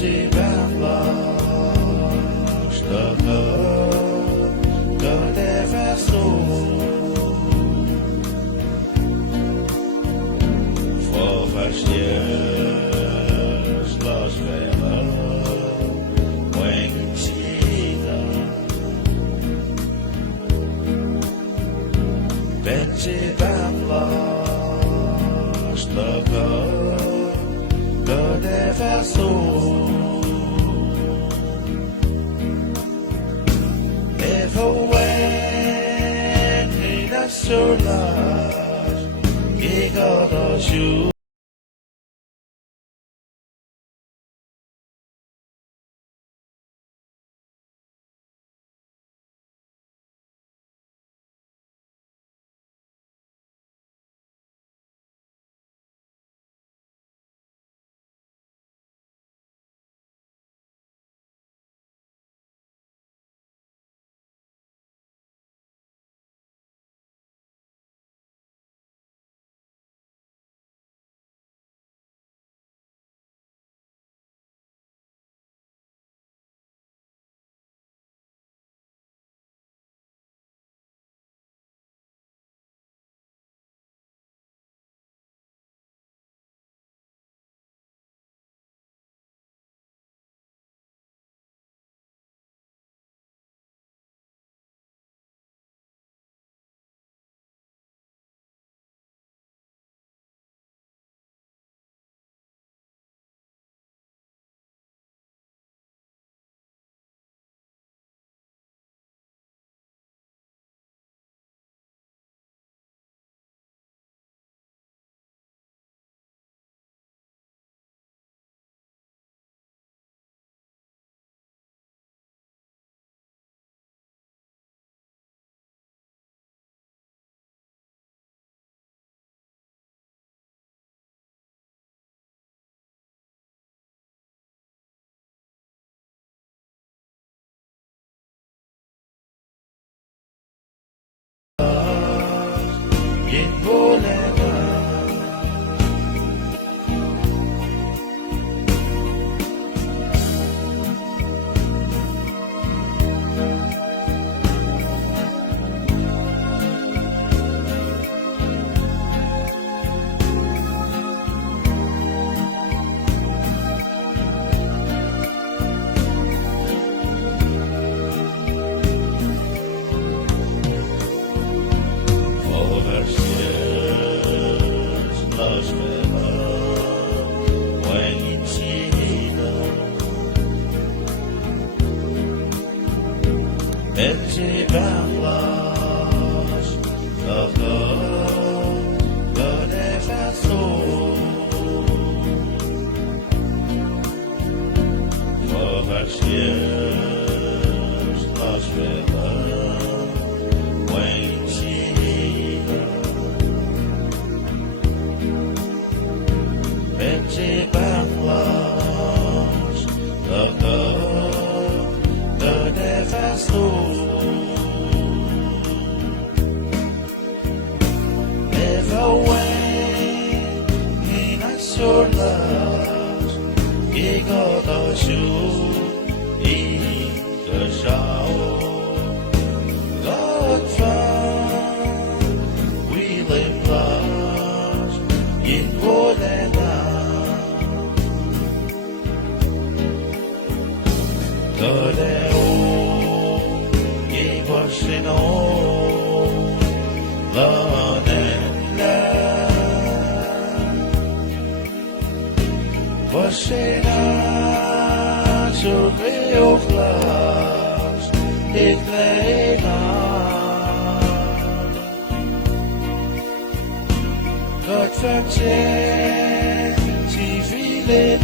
je parle, je te que des vaisseaux. Faut verstehen, los Welle, wing China. Wenn je parle, je te que des vaisseaux. Sur l'âge, qui garde un jour. Benji Barlas, le défassou. Forestiers, los Welle, wing China. Benji Barlas, le défassou. Sur l'âge, qui garde un jour, il te chao. L'autre femme, oui, les plages, il vaut les mains. Que les hauts, qui voient chez nous, Você nasce meu flash, ik leef aan. God vergeet, zie veel